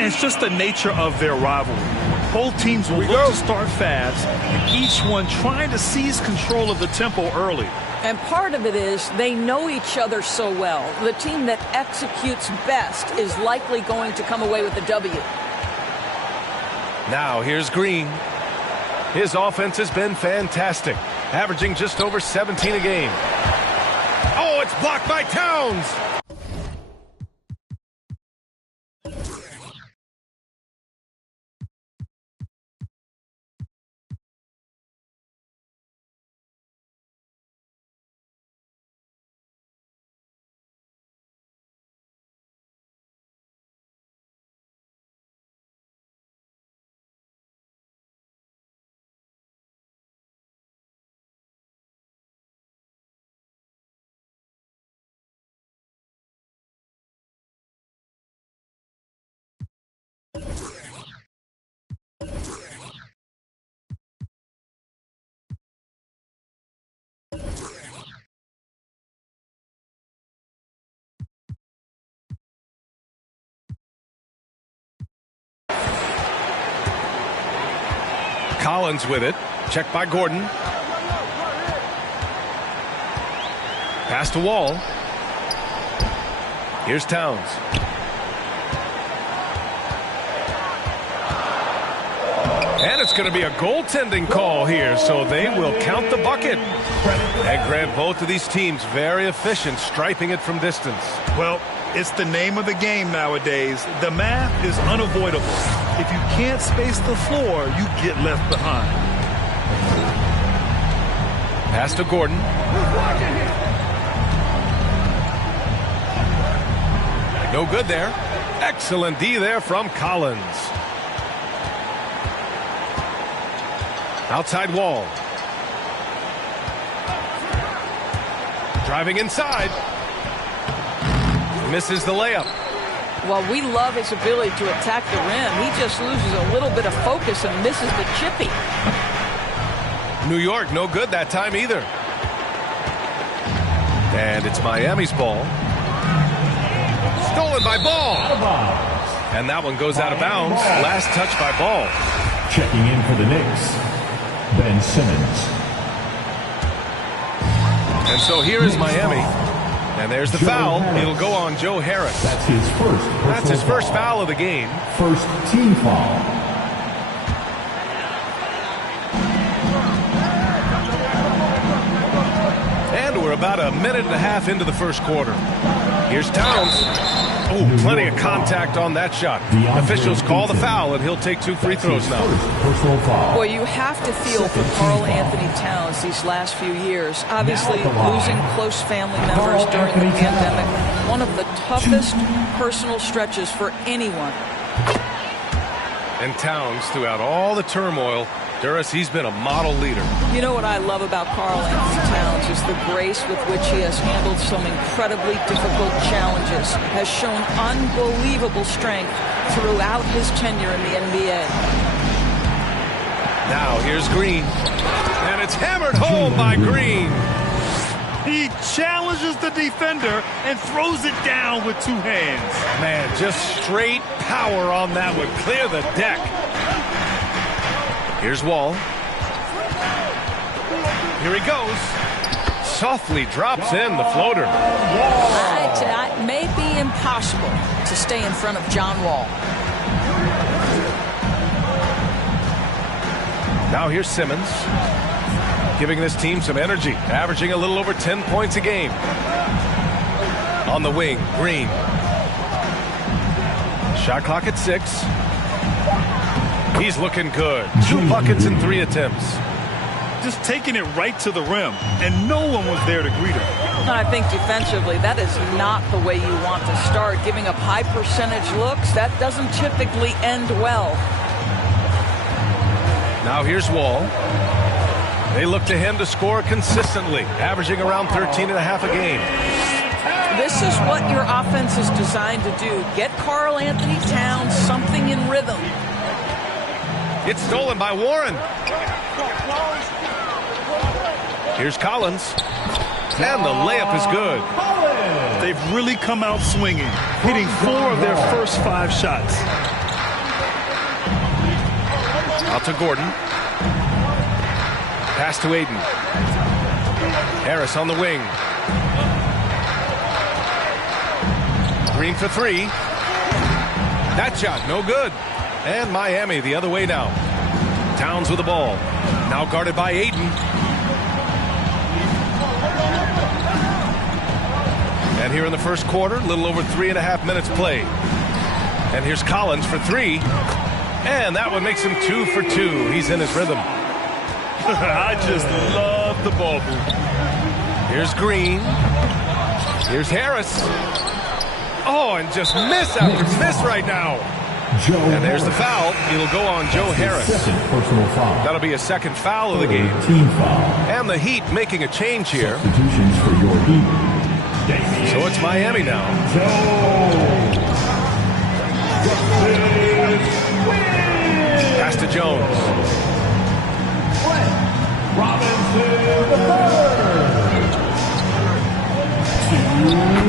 And it's just the nature of their rivalry. Both teams will look to start fast, and each one trying to seize control of the tempo early. And part of it is they know each other so well. The team that executes best is likely going to come away with the W. Now here's Green. His offense has been fantastic, averaging just over 17 a game. Oh, it's blocked by Towns. Collins with it. Checked by Gordon. Pass to Wall. Here's Towns. And it's going to be a goaltending call here, so they will count the bucket. And Grant, both of these teams very efficient, striping it from distance. Well, it's the name of the game nowadays. The math is unavoidable. If you can't space the floor, you get left behind. Pass to Gordon. No good there. Excellent D there from Collins. Outside Wall. Driving inside. Misses the layup. Well, we love his ability to attack the rim. He just loses a little bit of focus and misses the chippy. New York, no good that time either. And it's Miami's ball. Stolen by Ball. And that one goes out of bounds. Last touch by Ball. Checking in for the Knicks, Ben Simmons. And so here is Miami. And there's the foul. It'll go on Joe Harris. That's his first foul of the game. First team foul. And we're about a minute and a half into the first quarter. Here's Towns. Oh, plenty of contact on that shot. Officials call the foul, and he'll take 2 free throws now. Boy, you have to feel for Karl Anthony Towns these last few years. Obviously, losing close family members during the pandemic, one of the toughest personal stretches for anyone. And Towns, throughout all the turmoil, Duras, he's been a model leader. You know what I love about Karl Anthony Towns is the grace with which he has handled some incredibly difficult challenges, has shown unbelievable strength throughout his tenure in the NBA. Now here's Green, and it's hammered home by Green. He challenges the defender and throws it down with 2 hands. Man, just straight power on that one. Clear the deck. Here's Wall. Here he goes. Softly drops in the floater. It may be impossible to stay in front of John Wall. Now here's Simmons, giving this team some energy, averaging a little over 10 points a game. On the wing, Green. Shot clock at 6. He's looking good. 2 buckets in 3 attempts. Just taking it right to the rim, and no one was there to greet him. I think defensively, that is not the way you want to start. Giving up high percentage looks, that doesn't typically end well. Now here's Wall. They look to him to score consistently, averaging around 13.5 a game. This is what your offense is designed to do. Get Karl Anthony Towns something in rhythm. It's stolen by Warren. Here's Collins. And the layup is good. They've really come out swinging, hitting 4 of their first 5 shots. Out to Gordon. Pass to Aiden. Harris on the wing. Green for three. That shot, no good. And Miami the other way now. Towns with the ball. Now guarded by Aiden. And here in the first quarter, a little over 3.5 minutes played. And here's Collins for three. And that one makes him 2 for 2. He's in his rhythm. I just love the ball move. Here's Green. Here's Harris. Oh, and just miss after miss right now. And there's the foul. It'll go on Joe Harris. Personal foul. That'll be a second foul of the game. Team foul. And the Heat making a change here. Substitutions for your Heat. So it's Miami now. Pass to Jones.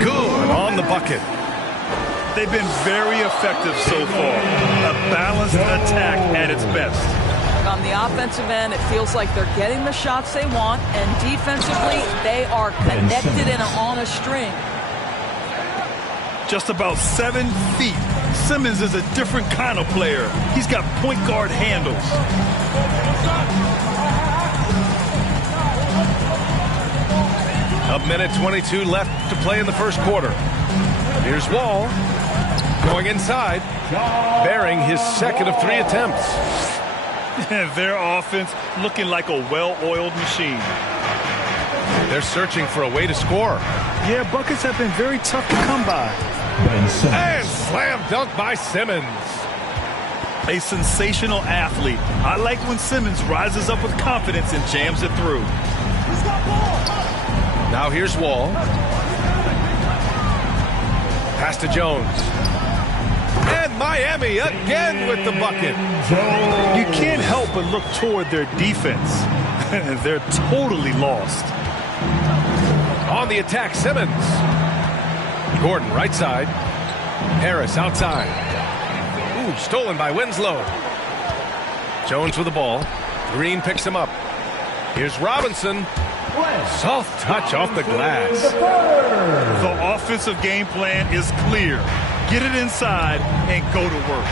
Good on the bucket. They've been very effective so far. A balanced attack at its best. On the offensive end, it feels like they're getting the shots they want, and defensively, they are connected and on a string. Just about 7 feet. Simmons is a different kind of player. He's got point guard handles. A minute 22 left to play in the first quarter. Here's Wall. Going inside. Bearing his second of 3 attempts. Their offense looking like a well-oiled machine. They're searching for a way to score. Yeah, buckets have been very tough to come by. And slam dunk by Simmons. A sensational athlete. I like when Simmons rises up with confidence and jams it through. Now here's Wall. Pass to Jones. And Miami again with the bucket. You can't help but look toward their defense. They're totally lost. On the attack, Simmons. Gordon right side. Harris outside. Ooh, stolen by Winslow. Jones with the ball. Green picks him up. Here's Robinson. Soft touch off the glass. The offensive game plan is clear. Get it inside and go to work.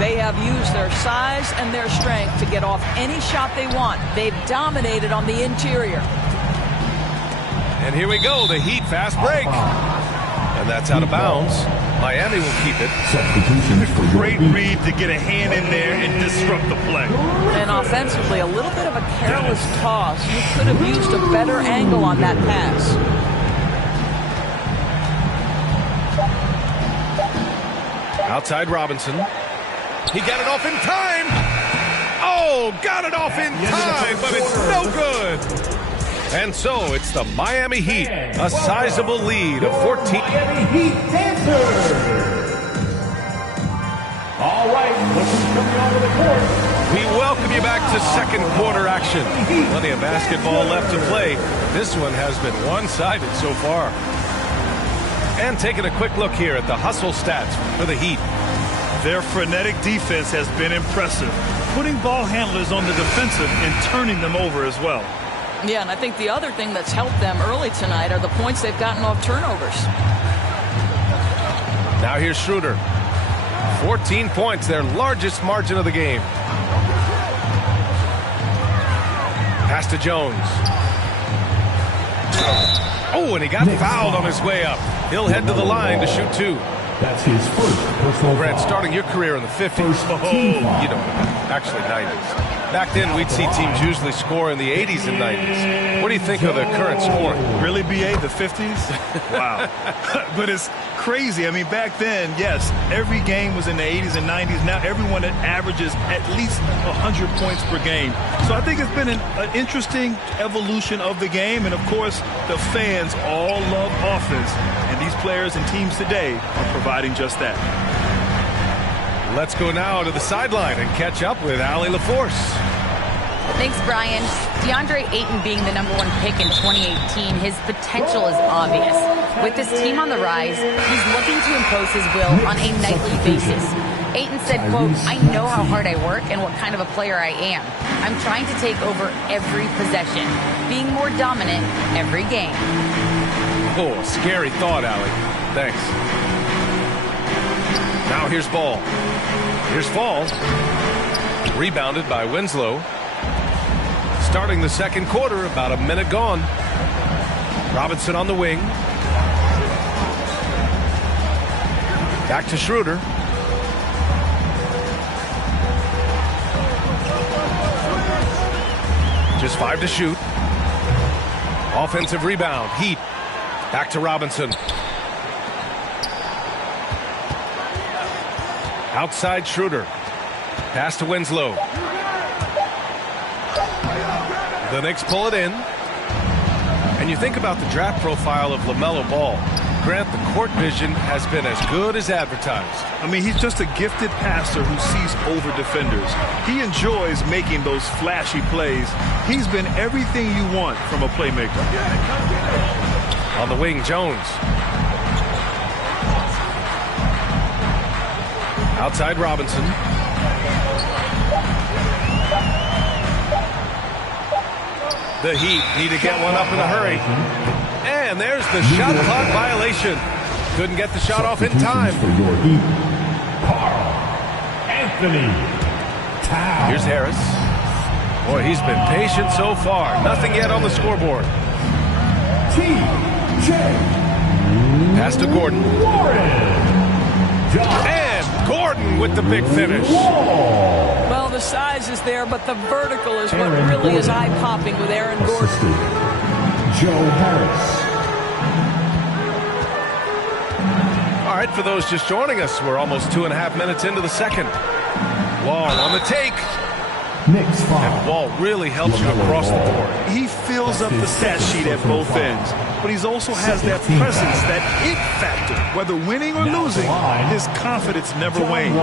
They have used their size and their strength to get off any shot they want. They've dominated on the interior. And here we go, the Heat fast break. And that's out of bounds. Miami will keep it. Great read to get a hand in there and disrupt the play. And offensively, a little bit of a careless toss. You could have used a better angle on that pass. Outside Robinson. He got it off in time. Oh, got it off in time, but it's no good. And so it's the Miami Heat, a sizable lead of 14. Miami Heat dancers. All right, look who's coming onto the court. We welcome you back to second quarter action. Plenty of basketball left to play. This one has been one-sided so far. And taking a quick look here at the hustle stats for the Heat. Their frenetic defense has been impressive, putting ball handlers on the defensive and turning them over as well. Yeah, and I think the other thing that's helped them early tonight are the points they've gotten off turnovers. Now here's Schroeder. 14 points, their largest margin of the game. Pass to Jones. Oh, and he got fouled on his way up. He'll head to the line to shoot 2. That's his first personal Brent, foul. starting your career in the 50s. You know, actually 90s. Back then, we'd see teams usually score in the 80s and 90s. What do you think of the current scoring? Really, BA, the 50s? Wow. But it's crazy. I mean, back then, yes, every game was in the 80s and 90s. Now everyone that averages at least 100 points per game. So I think it's been an interesting evolution of the game. And, of course, the fans all love offense. And these players and teams today are providing just that. Let's go now to the sideline and catch up with Allie LaForce. Thanks, Brian. DeAndre Ayton being the #1 pick in 2018, his potential is obvious. With this team on the rise, he's looking to impose his will on a nightly basis. Ayton said, quote, "I know how hard I work and what kind of a player I am. I'm trying to take over every possession, being more dominant every game." Oh, scary thought, Allie. Thanks. Now here's Ball. Here's Fall. Rebounded by Winslow. Starting the second quarter, about a minute gone. Robinson on the wing. Back to Schroeder. Just 5 to shoot. Offensive rebound. Heat. Back to Robinson. Outside Schroeder. Pass to Winslow. The Knicks pull it in. And you think about the draft profile of LaMelo Ball. Grant, the court vision has been as good as advertised. I mean, he's just a gifted passer who sees over defenders. He enjoys making those flashy plays. He's been everything you want from a playmaker. On the wing, Jones. Outside Robinson. The Heat need to get one up in a hurry. And there's the shot clock violation. Couldn't get the shot off in time. For your Heat, Carl Anthony Towns. Here's Harris. Boy, he's been patient so far. Nothing yet on the scoreboard. T.J. Pass to Gordon. And Gordon with the big finish. Well, the size is there, but the vertical is what really is eye-popping with Aaron Gordon. Joe Harris. All right, for those just joining us, we're almost 2.5 minutes into the second. Wall on the take. Knicks foul. And Wall really helps you across the board. He fills up the stat sheet at both ends, but he also has that presence, that it factor. Whether winning or losing, his confidence never wanes.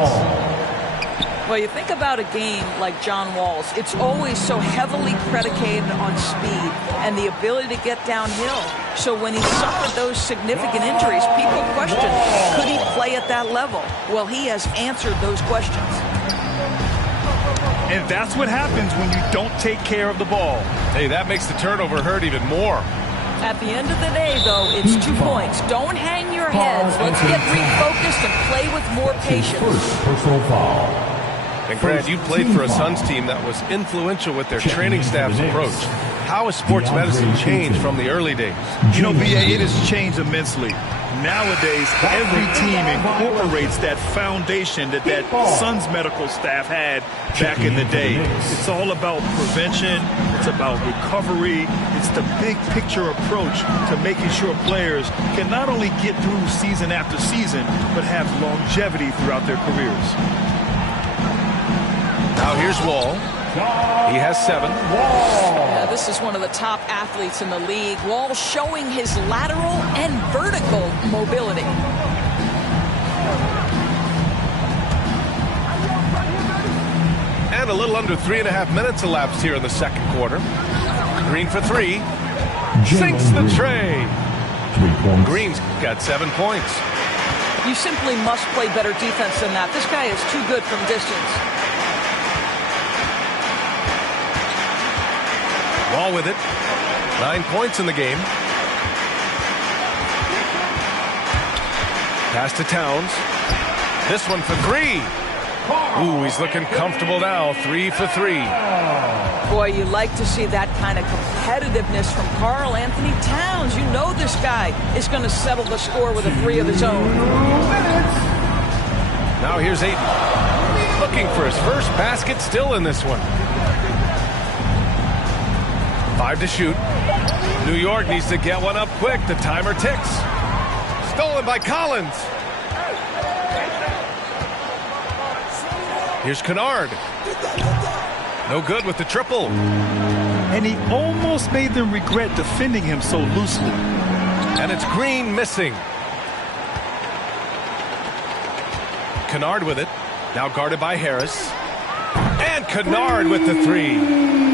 Well, you think about a game like John Wall's, it's always so heavily predicated on speed and the ability to get downhill. So when he suffered those significant injuries, people question, could he play at that level? Well, he has answered those questions. And that's what happens when you don't take care of the ball. Hey, that makes the turnover hurt even more. At the end of the day, though, it's 2 points. Don't hang your heads. Let's get refocused and play with more patience. First personal foul. And Grant, you played for a Suns team that was influential with their training staff's approach. How has sports medicine changed from the early days? You know, BA, it has changed immensely. Nowadays, every team incorporates that foundation that Suns medical staff had back in the day. It's all about prevention. It's about recovery. It's the big picture approach to making sure players can not only get through season after season, but have longevity throughout their careers. Now here's Wall. He has 7. Yeah, this is one of the top athletes in the league. Wall showing his lateral and vertical mobility. And a little under 3.5 minutes elapsed here in the second quarter. Green for 3. Sinks the tray. 3 points. Green's got 7 points. You simply must play better defense than that. This guy is too good from distance. Wall with it. 9 points in the game. Pass to Towns. This one for 3. Ooh, he's looking comfortable now. 3 for 3. Boy, you like to see that kind of competitiveness from Karl Anthony Towns. You know this guy is going to settle the score with a 3 of his own. Now here's Ayton. Looking for his first basket, still in this one. 5 to shoot. New York needs to get one up quick. The timer ticks. Stolen by Collins. Here's Kennard. No good with the triple. And he almost made them regret defending him so loosely. And it's Green missing. Kennard with it. Now guarded by Harris. And Kennard with the 3.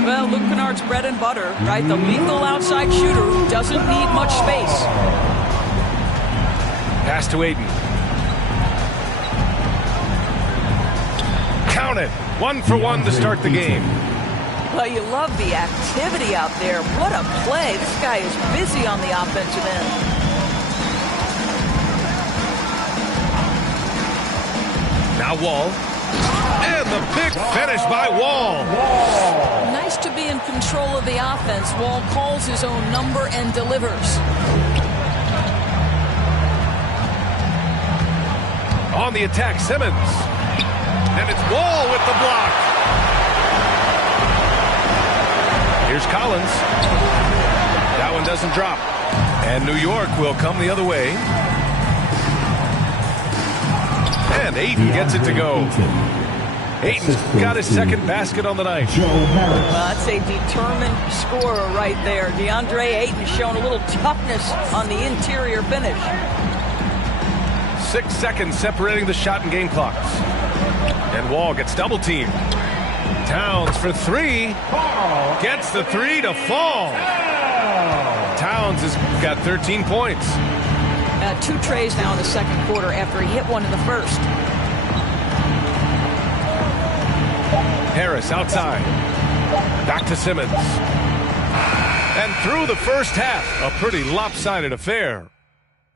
Well, Luke Kennard's bread and butter, right? The lethal outside shooter who doesn't need much space. Pass to Ayton. Count it. 1 for 1 to start the game. Well, you love the activity out there. What a play. This guy is busy on the offensive end. Now Wall. And the big finish by Wall. Nice to be in control of the offense. Wall calls his own number and delivers. On the attack, Simmons. And it's Wall with the block. Here's Collins. That one doesn't drop. And New York will come the other way. And Ayton gets it to go. Ayton's got his second basket on the night. That's a determined scorer right there. DeAndre Ayton showing a little toughness on the interior finish. 6 seconds separating the shot and game clocks. And Wall gets double teamed. Towns for 3. Gets the 3 to fall. Towns has got 13 points. 2 trays now in the second quarter after he hit one in the first. Harris outside. Back to Simmons. And through the first half, a pretty lopsided affair.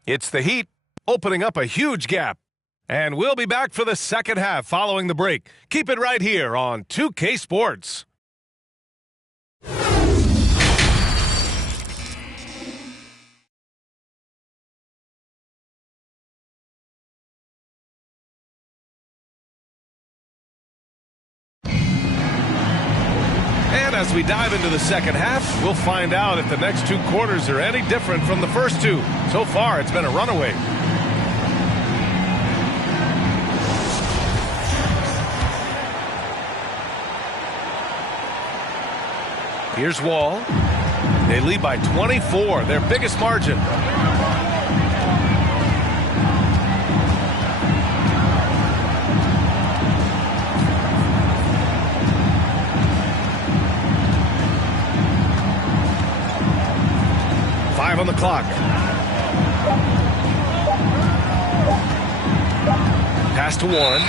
It's the Heat opening up a huge gap. And we'll be back for the second half following the break. Keep it right here on 2K Sports. And as we dive into the second half, we'll find out if the next 2 quarters are any different from the first 2. So far, it's been a runaway. Here's Wall. They lead by 24, their biggest margin. On the clock. Pass to Warren.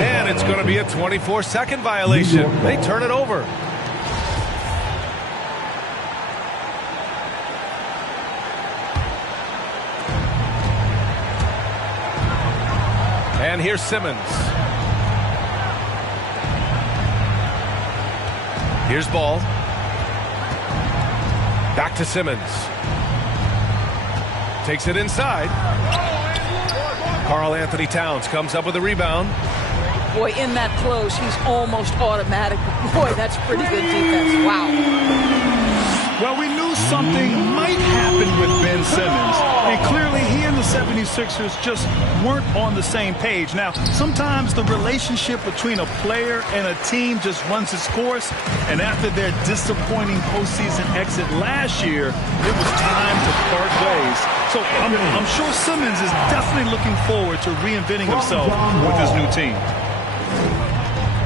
And it's going to be a 24-second violation. They turn it over. And here's Simmons. Here's Ball. Back to Simmons. Takes it inside. Karl Anthony Towns comes up with a rebound. Boy, in that close, he's almost automatic. Boy, that's pretty good defense. Wow. Well, we knew something might happen with Ben Simmons, and clearly he and the 76ers just weren't on the same page. Now, sometimes the relationship between a player and a team just runs its course, and after their disappointing postseason exit last year, it was time to part ways. So I'm sure Simmons is definitely looking forward to reinventing himself with his new team.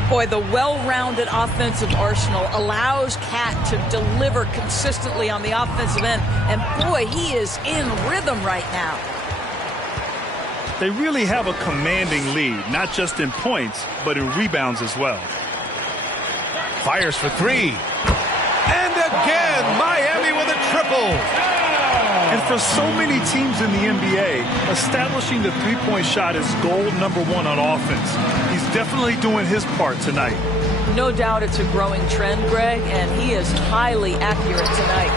Boy, the well-rounded offensive arsenal allows Cat to deliver consistently on the offensive end. And boy, he is in rhythm right now. They really have a commanding lead, not just in points, but in rebounds as well. Fires for 3. And again, Miami with a triple. And for so many teams in the NBA, establishing the three-point shot is goal number 1 on offense. He's definitely doing his part tonight. No doubt it's a growing trend, Greg, and he is highly accurate tonight.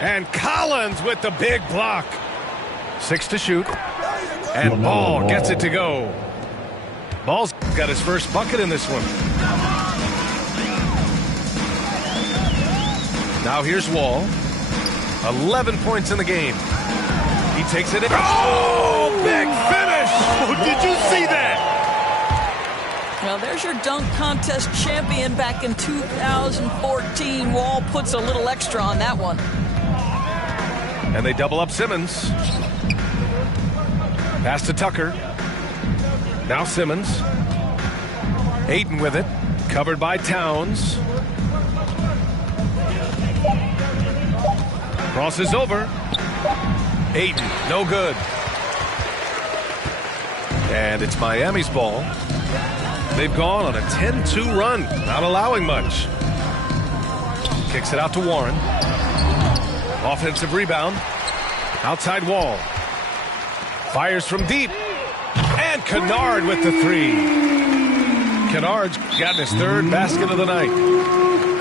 And Collins with the big block. 6 to shoot. And Ball gets it to go. Ball's got his first bucket in this one. Now here's Wall. 11 points in the game. He takes it in. Oh, big finish! Oh, did you see that? Well, there's your dunk contest champion back in 2014. Wall puts a little extra on that one. And they double up Simmons. Pass to Tucker. Now Simmons. Ayton with it. Covered by Towns. Crosses over. Ayton, no good. And it's Miami's ball. They've gone on a 10-2 run, not allowing much. Kicks it out to Warren. Offensive rebound. Outside wall. Fires from deep. And Kennard with the three. Kennard's gotten his third basket of the night.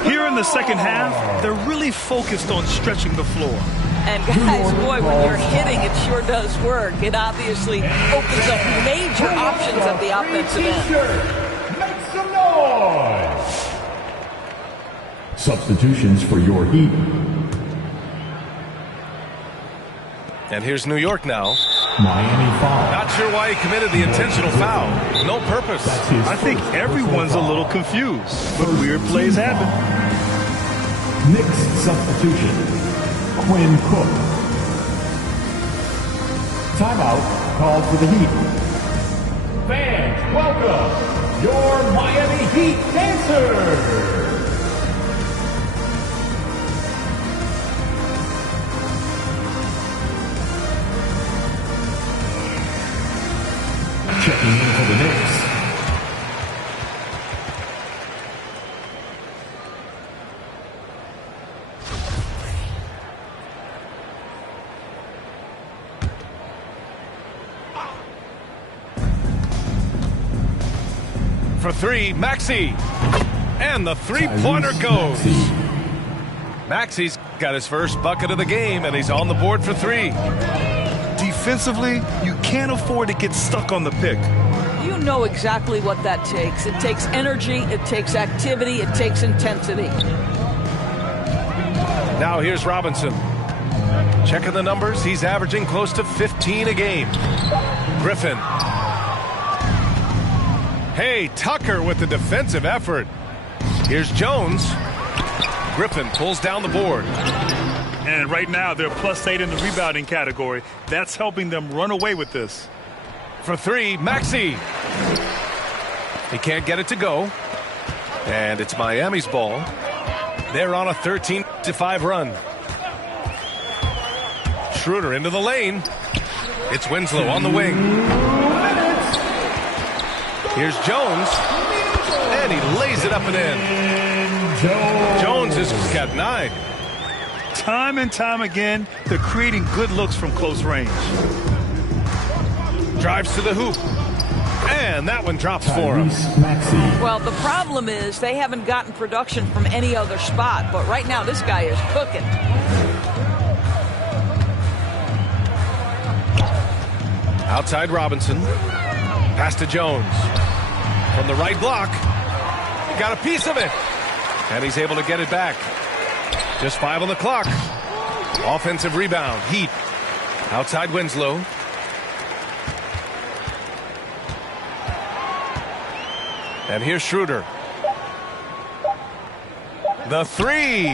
Here in the second half, they're really focused on stretching the floor. And guys, boy, when you're hitting, it sure does work. It obviously opens up major options at the offensive end. Make some noise! Substitutions for your Heat. And here's New York now. Miami foul. Not sure why he committed the intentional foul. No purpose. I think everyone's a little confused, but weird plays happen. Knicks substitution. Quinn Cook. Timeout called for the Heat. Fans, welcome your Miami Heat dancers. Checking in for the Knicks. For three, Maxey. And the three-pointer goes. Maxey's got his first bucket of the game, and he's on the board for three. Defensively, you can't afford to get stuck on the pick. You know exactly what that takes. It takes energy, it takes activity, it takes intensity. Now here's Robinson. Checking the numbers, he's averaging close to 15 a game. Griffin. Hey, Tucker with the defensive effort. Here's Jones. Griffin pulls down the board. And right now, they're +8 in the rebounding category. That's helping them run away with this. For three, Maxey. He can't get it to go. And it's Miami's ball. They're on a 13-5 run. Schroeder into the lane. It's Winslow on the wing. Here's Jones. And he lays it up and in. Jones has got 9. Time and time again, they're creating good looks from close range. Drives to the hoop. And that one drops for him. Well, the problem is they haven't gotten production from any other spot, but right now this guy is cooking. Outside Robinson. Pass to Jones. From the right block. He got a piece of it. And he's able to get it back. Just 5 on the clock. Offensive rebound. Heat. Outside Winslow. And here's Schroeder. The three.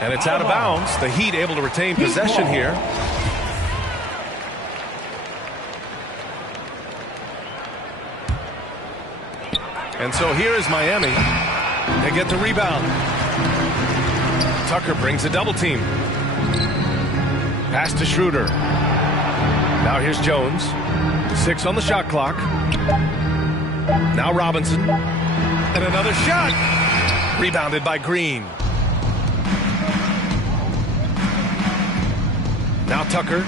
And it's out of bounds. The Heat able to retain possession here. And so here is Miami. They get the rebound. Tucker brings a double team. Pass to Schroeder. Now here's Jones. 6 on the shot clock. Now Robinson. And another shot. Rebounded by Green. Now Tucker.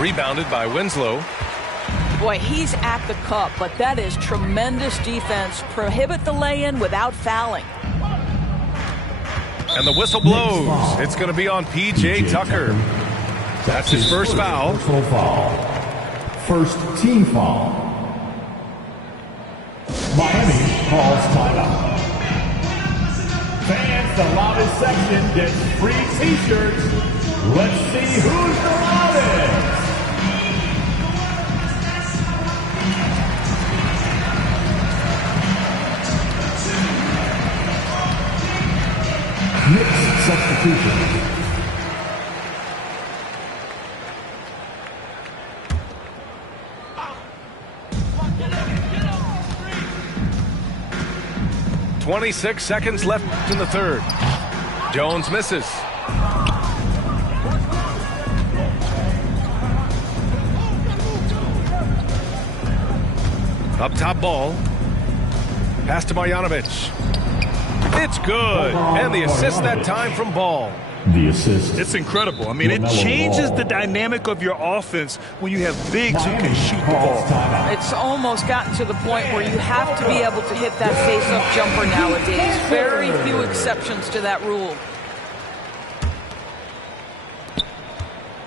Rebounded by Winslow. Boy, he's at the cup, but that is tremendous defense. Prohibit the lay-in without fouling. And the whistle blows. It's going to be on P.J. Tucker. That's his first foul. First team foul. Miami calls timeout. Fans, the loudest section gets free t-shirts. Let's see who's the loudest. Knicks substitution. .26 seconds left in the third. Jones misses. Up top ball. Pass to Marjanovic. It's good. And the assist that time from Ball. The assist. It's incredible. I mean, it changes the dynamic of your offense when you have bigs who can shoot the ball. It's almost gotten to the point where you have to be able to hit that face-up jumper nowadays. Very few exceptions to that rule.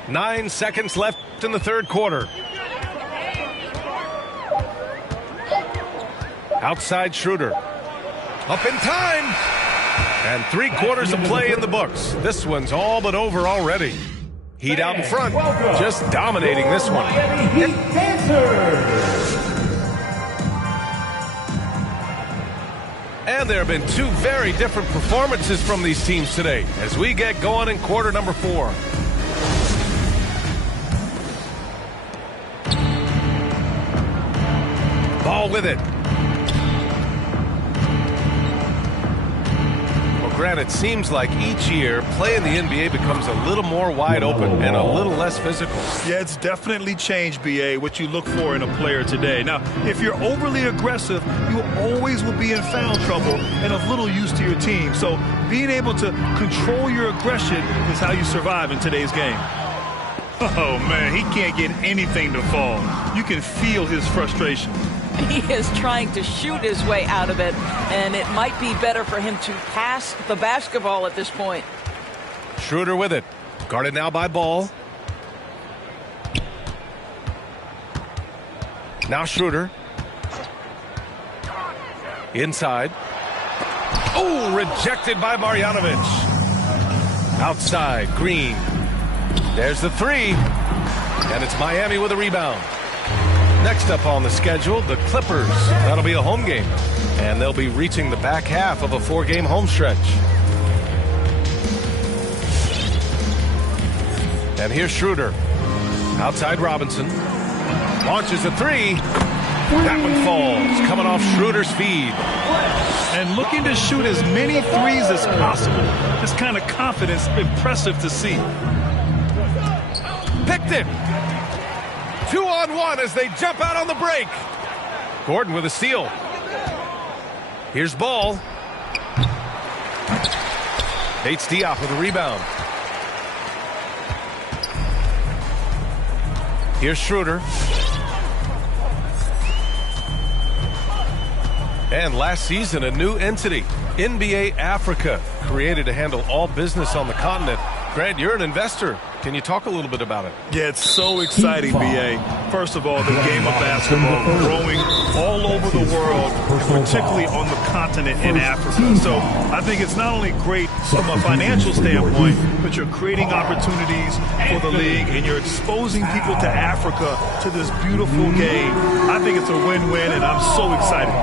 9 seconds left in the third quarter. Outside Schroeder. Up in time. And 3 quarters of play in the books. This one's all but over already. Heat out in front. Just dominating this one. And there have been 2 very different performances from these teams today as we get going in quarter number 4. Ball with it. Granted, it seems like each year, play in the NBA becomes a little more wide open and a little less physical. Yeah, it's definitely changed, B.A., what you look for in a player today. Now, if you're overly aggressive, you always will be in foul trouble and of little use to your team. So being able to control your aggression is how you survive in today's game. Oh, man, he can't get anything to fall. You can feel his frustration. He is trying to shoot his way out of it, and it might be better for him to pass the basketball at this point. Schroeder with it. Guarded now by Ball. Now Schroeder. Inside. Oh, rejected by Marjanovic. Outside, Green. There's the 3. And it's Miami with a rebound. Next up on the schedule, the Clippers. That'll be a home game. And they'll be reaching the back half of a 4-game home stretch. And here's Schroeder. Outside Robinson. Launches a 3. That one falls. Coming off Schroeder's feed. And looking to shoot as many threes as possible. This kind of confidence, impressive to see. Picked it. 2-on-1 as they jump out on the break. Gordon with a steal. Here's Ball. Bates Diop with a rebound. Here's Schroeder. And last season, a new entity, NBA Africa, created to handle all business on the continent. Grant, you're an investor. Can you talk a little bit about it? Yeah, it's so exciting, B.A. First of all, the game of basketball growing all over the world, particularly on the continent in Africa. So I think it's not only great from a financial standpoint, but you're creating opportunities for the league and you're exposing people to Africa to this beautiful game. I think it's a win-win, and I'm so excited.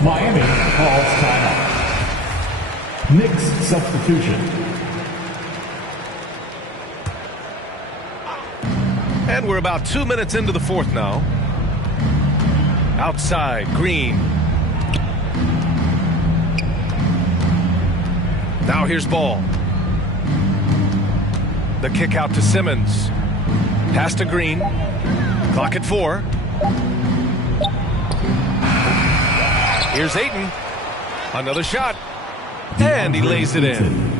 Miami calls timeout. Knicks substitution. And we're about 2 minutes into the fourth now. Outside, Green. Now here's Ball. The kick out to Simmons. Pass to Green. Clock at 4. Here's Ayton. Another shot. And he lays it in.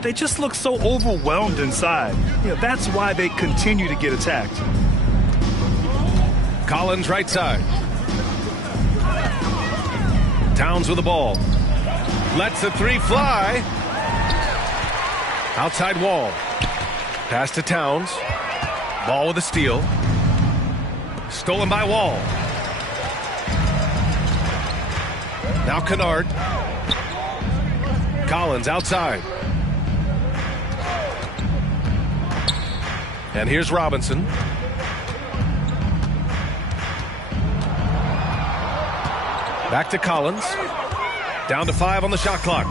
They just look so overwhelmed inside. That's why they continue to get attacked. Collins right side. Towns with the ball. Lets the 3 fly. Outside Wall. Pass to Towns. Ball with a steal. Stolen by Wall. Now Kennard. Collins outside. And here's Robinson. Back to Collins. Down to 5 on the shot clock.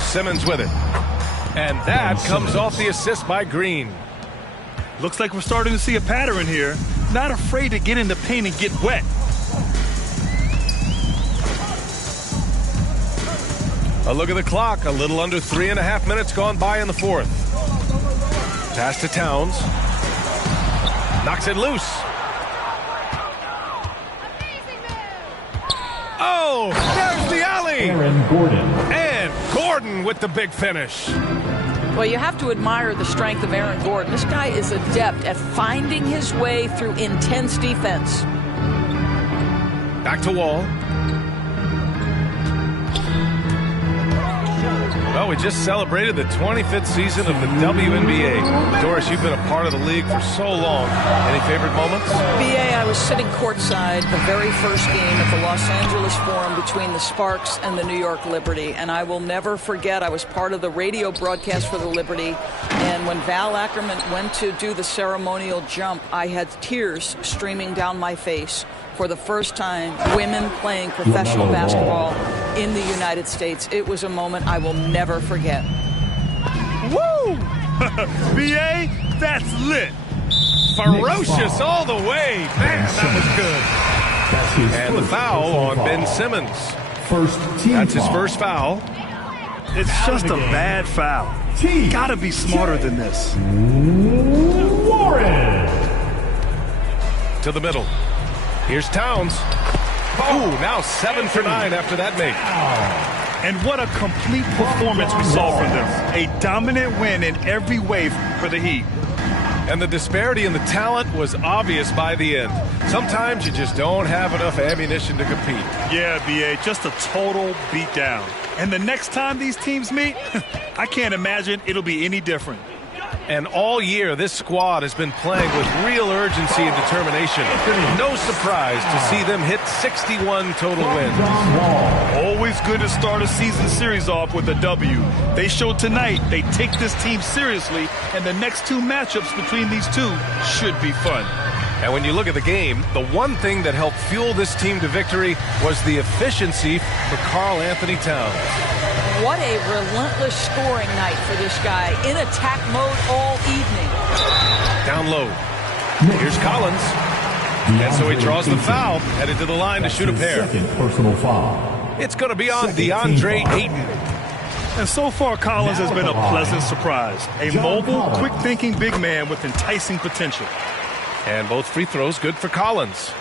Simmons with it. And that comes off the assist by Green. Looks like we're starting to see a pattern here. Not afraid to get in the paint and get wet. A look at the clock. A little under 3.5 minutes gone by in the fourth. Pass to Towns. Knocks it loose. Oh, there's the alley. Aaron Gordon. And Gordon with the big finish. Well, you have to admire the strength of Aaron Gordon. This guy is adept at finding his way through intense defense. Back to Wall. Well, we just celebrated the 25th season of the WNBA. Doris, you've been a part of the league for so long. Any favorite moments? BA, I was sitting courtside the very first game at the Los Angeles Forum between the Sparks and the New York Liberty. And I will never forget, I was part of the radio broadcast for the Liberty. And when Val Ackerman went to do the ceremonial jump, I had tears streaming down my face. For the first time, women playing professional basketball in the United States. It was a moment I will never forget. Woo! BA, that's lit. Ferocious all the way. Man, that was good. And the foul on Ben Simmons. That's his first foul. It's just a bad foul. Gotta be smarter than this. Warren. To the middle. Here's Towns. Oh, now 7 for 9 after that make. And what a complete performance we saw from them. A dominant win in every way for the Heat. And the disparity in the talent was obvious by the end. Sometimes you just don't have enough ammunition to compete. Yeah, BA, just a total beatdown. And the next time these teams meet, I can't imagine it'll be any different. And all year, this squad has been playing with real urgency and determination. No surprise to see them hit 61 total wins. Always good to start a season series off with a W. They showed tonight they take this team seriously, and the next two matchups between these two should be fun. And when you look at the game, the one thing that helped fuel this team to victory was the efficiency for Karl Anthony Towns. What a relentless scoring night for this guy. In attack mode all evening. Down low. Here's Collins. And so he draws the foul, headed to the line to shoot a pair. Second personal foul. It's going to be on DeAndre Ayton. And so far, Collins has been a pleasant surprise. A mobile, quick-thinking big man with enticing potential. And both free throws good for Collins.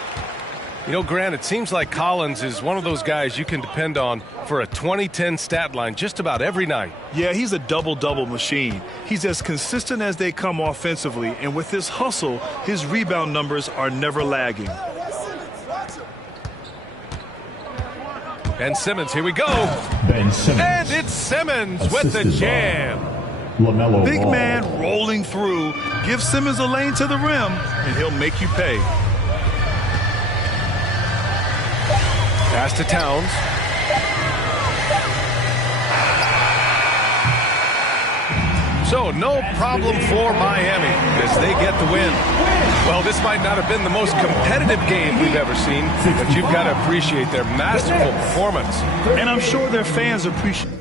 You know, Grant, it seems like Collins is one of those guys you can depend on for a 2010 stat line just about every night. Yeah, he's a double-double machine. He's as consistent as they come offensively, and with his hustle, his rebound numbers are never lagging. Ben Simmons, here we go. Ben Simmons. And it's Simmons with the jam. LaMelo Big Ball. man rolling through. Give Simmons a lane to the rim, and he'll make you pay. Pass to Towns. So no problem for Miami as they get the win. Well, this might not have been the most competitive game we've ever seen, but you've got to appreciate their masterful performance. And I'm sure their fans appreciate.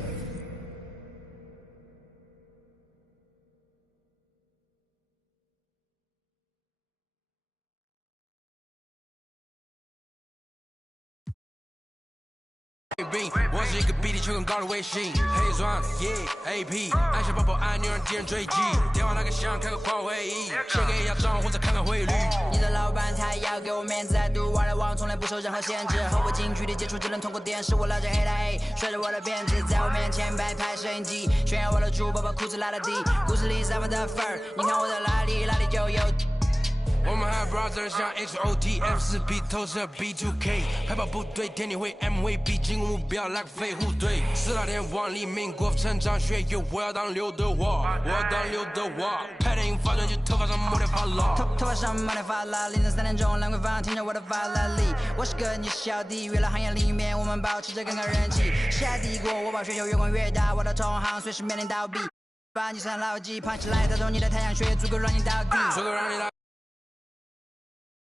我是一个比地球更高的卫星，黑钻耶 AP， 按下宝宝按钮让敌人追击，电话那个响开个狂会议，写给亚装或者看看汇率。你的老板他要给我面子，在赌玩的网从来不受任何限制，和我近距离接触只能通过电视，我拉着黑的 A， 甩着我的辫子，在我面前摆拍摄影机，炫耀我的猪宝宝裤子拉得低，故事里散发的粉儿，你看我在哪里，哪里就有。我们还 brother 像 XOT F4B 投射 B2K 派跑部队天天会 MVP 进攻目标来个飞虎队4大天王黎明国成长学院我要当刘德华我要当刘德华拍电影发专辑头发上抹点发蜡头发上抹点发蜡凌晨3点钟兰桂坊听着我的法拉利我是个你小弟娱乐行业里面我们保持着更高人气下帝国我把全球越滚越大我的同行随时面临倒闭把你算牢记胖起来打中你的太阳穴足够让你倒地足够让你倒